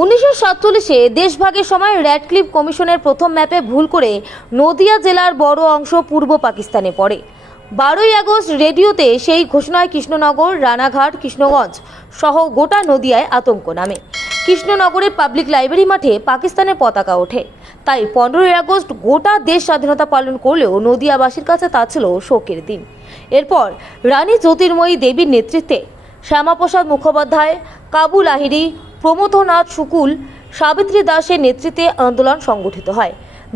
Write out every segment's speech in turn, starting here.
1947-এ দেশভাগের সময় র্যাডক্লিফ কমিশনের প্রথম ম্যাপে ভুল করে নদিয়া জেলার বড় অংশ পূর্ব পাকিস্তানে পড়ে। 12ই আগস্ট রেডিওতে সেই ঘোষণায় কৃষ্ণনগর, রানাঘাট, কৃষ্ণগঞ্জ সহ গোটা নদিয়ায় আতঙ্ক নামে। কৃষ্ণনগরের পাবলিক লাইব্রেরি মাঠে পাকিস্তানের পতাকা ওঠে। তাই 15ই আগস্ট গোটা দেশ স্বাধীনতা পালন করলেও নদিয়াবাসীর কাছে তা ছিল শোকের দিন। এরপর রানী জ্যোতির্ময়ী দেবীর নেতৃত্বে শ্যামাপ্রসাদ মুখোপাধ্যায়, কাবু লাহিড়ী, প্রমথনাথ শুকুল, সাবিত্রী দাসের নেতৃত্বে আন্দোলন সংগঠিত হয়।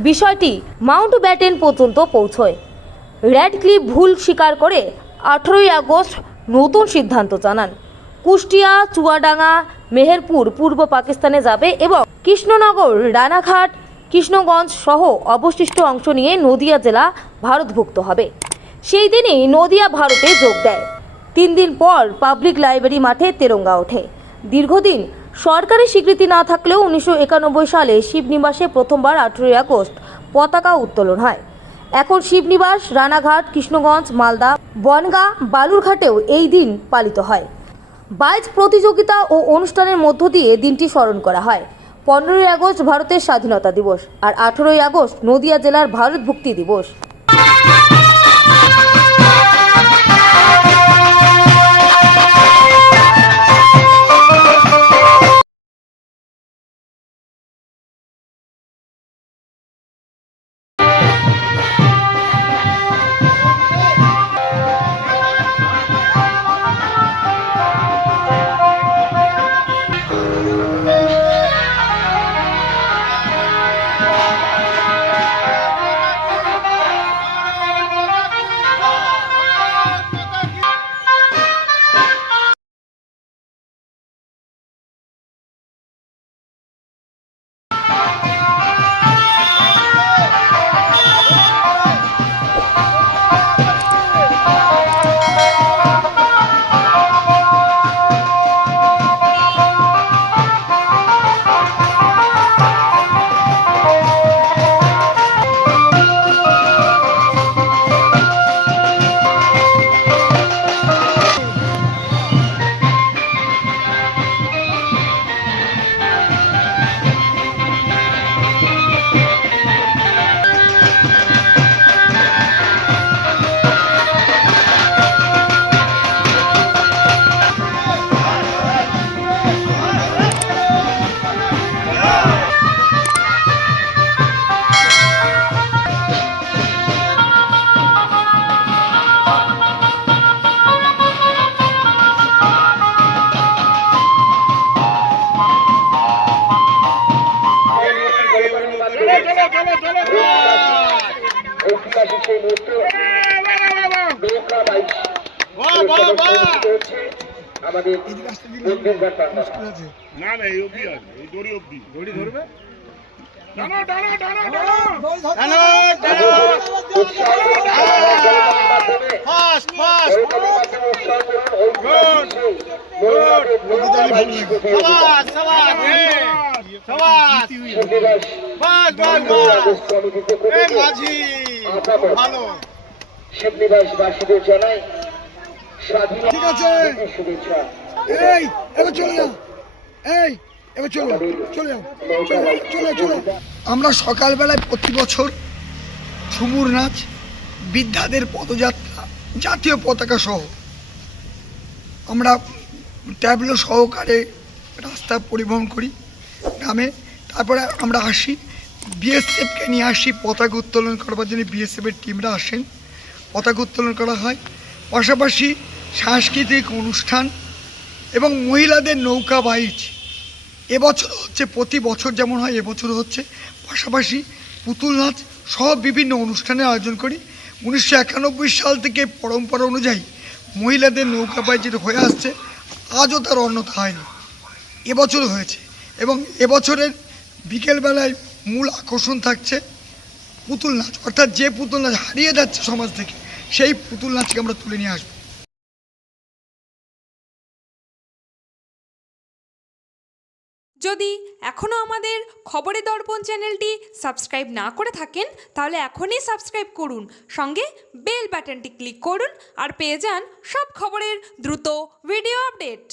বিষয়টি মাউন্ট ব্যাটেন পর্যন্ত পৌঁছয়। র্যাডক্লিফ ভুল স্বীকার করে 18ই আগস্ট নতুন সিদ্ধান্ত জানান। কুষ্টিয়া, চুয়াডাঙ্গা, মেহেরপুর পূর্ব পাকিস্তানে যাবে এবং কৃষ্ণনগর, রানাঘাট, কৃষ্ণগঞ্জ সহ অবশিষ্ট অংশ নিয়ে নদিয়া জেলা ভারতভুক্ত হবে। সেই দিনই নদিয়া ভারতে যোগ দেয়। 3 দিন পর পাবলিক লাইব্রেরি মাঠে তেরঙ্গা ওঠে। দীর্ঘদিন সরকারি স্বীকৃতি না থাকলেও 1991 সালে শিবনিবাসে প্রথমবার 18ই আগস্ট পতাকা উত্তোলন হয়। এখন শিবনিবাস, রানাঘাট, কৃষ্ণগঞ্জ, মালদা, বনগাঁ, বালুরঘাটেও এই দিন পালিত হয়। বাইচ প্রতিযোগিতা ও অনুষ্ঠানের মধ্য দিয়ে দিনটি স্মরণ করা হয়। 15ই আগস্ট ভারতের স্বাধীনতা দিবস আর 18ই আগস্ট নদিয়া জেলার ভারতভুক্তি দিবস। শিবনিবাসবাসীদের জানাই স্বাধীনতা শুভেচ্ছা। আমরা সকালবেলায় প্রতি বছর ঝুমুর নাচ, বৃদ্ধাদের পদযাত্রা, জাতীয় পতাকা সহ আমরা ট্যাবলো সহকারে রাস্তা পরিবহন করি গ্রামে। তারপরে আমরা আসি, বিএসএফকে নিয়ে আসি পতাকা উত্তোলন করবার জন্য। বিএসএফের টিমরা আসেন, পতাকা উত্তোলন করা হয়। পাশাপাশি সাংস্কৃতিক অনুষ্ঠান এবং মহিলাদের নৌকা বাইচ এবছর হচ্ছে, প্রতি বছর যেমন হয় এবছর হচ্ছে। পাশাপাশি পুতুল নাচ সহ বিভিন্ন অনুষ্ঠানের আয়োজন করি। 1991 সাল থেকে পরম্পরা অনুযায়ী মহিলাদের নৌকা বাইচ যেটা হয়ে আসছে, আজও তার অন্যথা হয়নি, এবছর হয়েছে। এবং এবছরের বিকেলবেলায় মূল আকর্ষণ থাকছে পুতুল নাচ, অর্থাৎ যে পুতুল নাচ হারিয়ে যাচ্ছে সমাজ থেকে, সেই পুতুল নাচকে আমরা তুলে নিয়ে আসবো। যদি এখনও আমাদের খবরের দর্পণ চ্যানেলটি সাবস্ক্রাইব না করে থাকেন তাহলে এখনই সাবস্ক্রাইব করুন, সঙ্গে বেল বাটনটি ক্লিক করুন আর পেয়ে যান সব খবরের দ্রুত ভিডিও আপডেট।